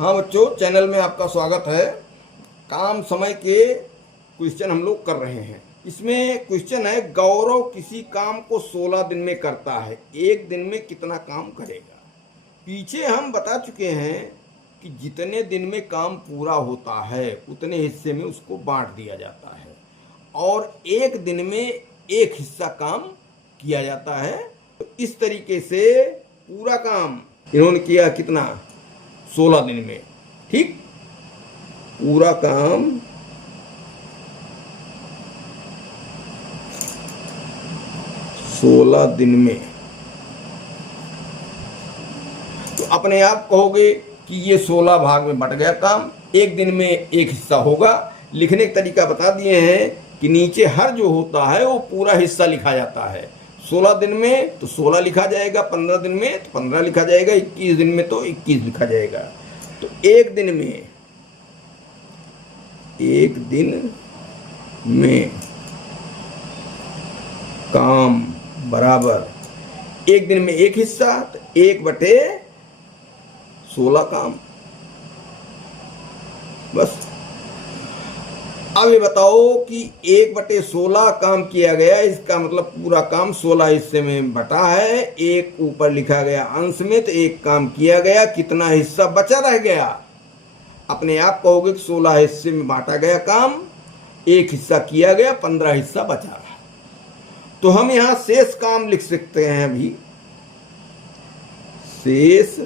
हाँ बच्चों, चैनल में आपका स्वागत है। काम समय के क्वेश्चन हम लोग कर रहे हैं। इसमें क्वेश्चन है, गौरव किसी काम को 16 दिन में करता है, एक दिन में कितना काम करेगा। पीछे हम बता चुके हैं कि जितने दिन में काम पूरा होता है उतने हिस्से में उसको बांट दिया जाता है और एक दिन में एक हिस्सा काम किया जाता है। तो इस तरीके से पूरा काम इन्होंने किया कितना, 16 दिन में। ठीक, पूरा काम 16 दिन में। तो अपने आप कहोगे कि ये 16 भाग में बट गया काम, एक दिन में एक हिस्सा होगा। लिखने का तरीका बता दिए हैं कि नीचे हर जो होता है वो पूरा हिस्सा लिखा जाता है। 16 दिन में तो 16 लिखा जाएगा, 15 दिन में तो 15 लिखा जाएगा, 21 दिन में तो 21 लिखा जाएगा। तो एक दिन में काम बराबर एक दिन में एक हिस्सा, तो 1/16 काम। बस अब ये बताओ कि 1/16 काम किया गया, इसका मतलब पूरा काम 16 हिस्से में बटा है। एक ऊपर लिखा गया अंश में, तो एक काम किया गया, कितना हिस्सा बचा रह गया। अपने आप कहोगे कि 16 हिस्से में बांटा गया काम, एक हिस्सा किया गया, 15 हिस्सा बचा रहा। तो हम यहां शेष काम लिख सकते हैं। अभी शेष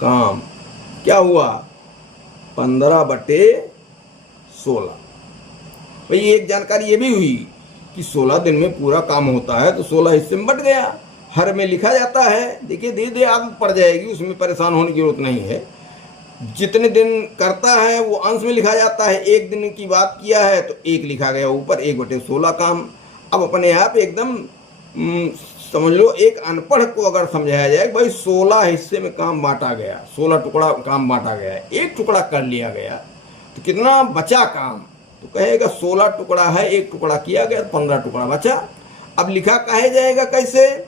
काम क्या हुआ, 15/16। भाई एक जानकारी ये भी हुई कि 16 दिन में पूरा काम होता है तो 16 हिस्से में बट गया, हर में लिखा जाता है। देखिए धीरे आदत पड़ जाएगी, उसमें परेशान होने की जरूरत नहीं है। जितने दिन करता है वो अंश में लिखा जाता है। एक दिन की बात किया है तो एक लिखा गया ऊपर, 1/16 काम। अब अपने आप एकदम समझ लो, एक अनपढ़ को अगर समझाया जाए भाई 16 हिस्से में काम बांटा गया, 16 टुकड़ा काम बांटा गया, एक टुकड़ा कर लिया गया, तो कितना बचा काम। तो कहेगा 16 टुकड़ा है, एक टुकड़ा किया गया, 15 टुकड़ा बचा। अब लिखा कहे जाएगा कैसे,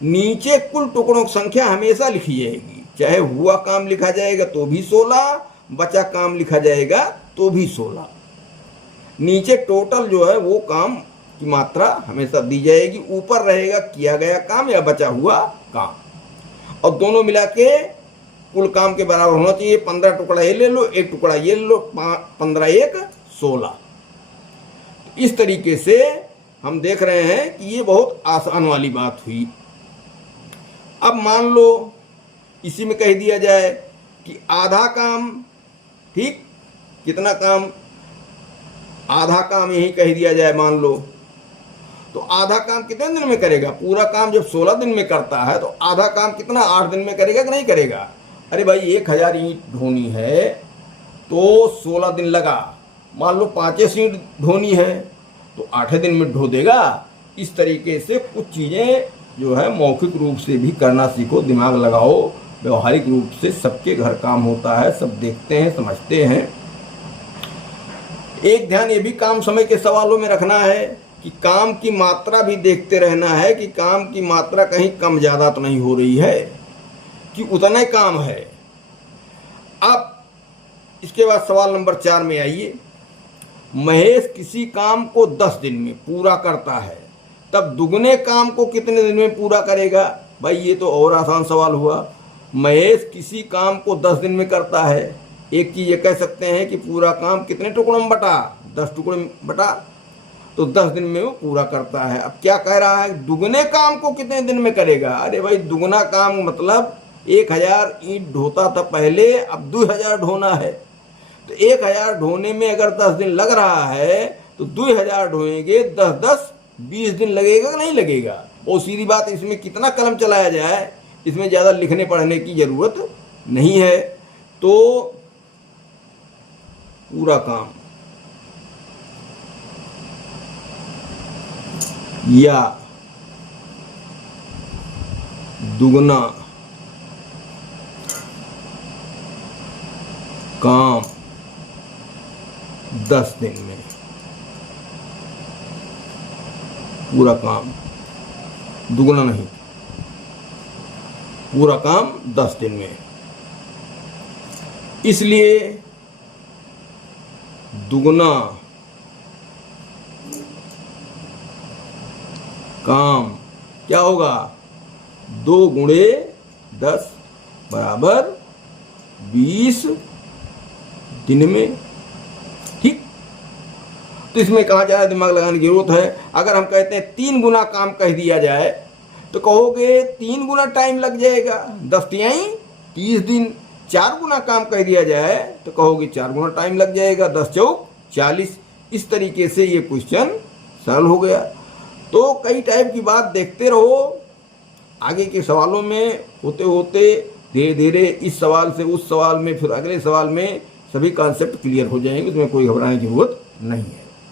नीचे कुल टुकड़ों की संख्या हमेशा लिखी जाएगी। चाहे हुआ काम लिखा जाएगा तो भी 16, बचा काम लिखा जाएगा तो भी 16। नीचे टोटल जो है वो काम की मात्रा हमेशा दी जाएगी, ऊपर रहेगा किया गया काम या बचा हुआ काम, और दोनों मिला के कुल काम के बराबर होना चाहिए। 15 टुकड़ा ये ले लो, एक टुकड़ा ये ले लो, 15 1 16। इस तरीके से हम देख रहे हैं कि ये बहुत आसान वाली बात हुई। अब मान लो इसी में कह दिया जाए कि आधा काम, ठीक, कितना काम, आधा काम यही कह दिया जाए मान लो, तो आधा काम कितने दिन में करेगा। पूरा काम जब 16 दिन में करता है तो आधा काम कितना, 8 दिन में करेगा कि नहीं करेगा। अरे भाई 1000 ईंट ढोनी है तो 16 दिन लगा, मान लो 5 ईंट ढोनी है तो 8 दिन में ढो देगा। इस तरीके से कुछ चीज़ें जो है मौखिक रूप से भी करना सीखो, दिमाग लगाओ। व्यवहारिक रूप से सबके घर काम होता है, सब देखते हैं, समझते हैं। एक ध्यान ये भी काम समय के सवालों में रखना है कि काम की मात्रा भी देखते रहना है कि काम की मात्रा कहीं कम ज़्यादा तो नहीं हो रही है, कि उतना ही काम है। अब इसके बाद सवाल नंबर 4 में आइए। महेश किसी काम को 10 दिन में पूरा करता है, तब दुगने काम को कितने दिन में पूरा करेगा। भाई ये तो और आसान सवाल हुआ। महेश किसी काम को 10 दिन में करता है, एक चीज़ ये कह सकते हैं कि पूरा काम कितने टुकड़ों में बटा, 10 टुकड़े में बटा, तो 10 दिन में वो पूरा करता है। अब क्या कह रहा है, दुगने काम को कितने दिन में करेगा। अरे भाई दुगना काम मतलब 1000 ईंट ढोता था पहले, अब 2000 ढोना है। तो 1000 ढोने में अगर 10 दिन लग रहा है तो 2000 ढोएंगे, 10 20 दिन लगेगा कि नहीं लगेगा। और सीधी बात, इसमें कितना कलम चलाया जाए, इसमें ज़्यादा लिखने पढ़ने की ज़रूरत नहीं है। तो पूरा काम या दुगना काम 10 दिन में, पूरा काम, दुगना नहीं, पूरा काम 10 दिन में। इसलिए दुगना काम क्या होगा, 2 गुणे 10 बराबर 20 दिन में। ठीक, तो इसमें कहाँ ज़्यादा दिमाग लगाने की जरूरत है। अगर हम कहते हैं 3 गुना काम कह दिया जाए तो कहोगे 3 गुना टाइम लग जाएगा, 10 तिहाई 30 दिन। 4 गुना काम कह दिया जाए तो कहोगे 4 गुना टाइम लग जाएगा, 10 चौक 40। इस तरीके से ये क्वेश्चन सरल हो गया। तो कई टाइप की बात देखते रहो, आगे के सवालों में होते होते धीरे धीरे इस सवाल से उस सवाल में, फिर अगले सवाल में सभी कॉन्सेप्ट क्लियर हो जाएंगे। उसमें कोई घबराने की जरूरत नहीं है।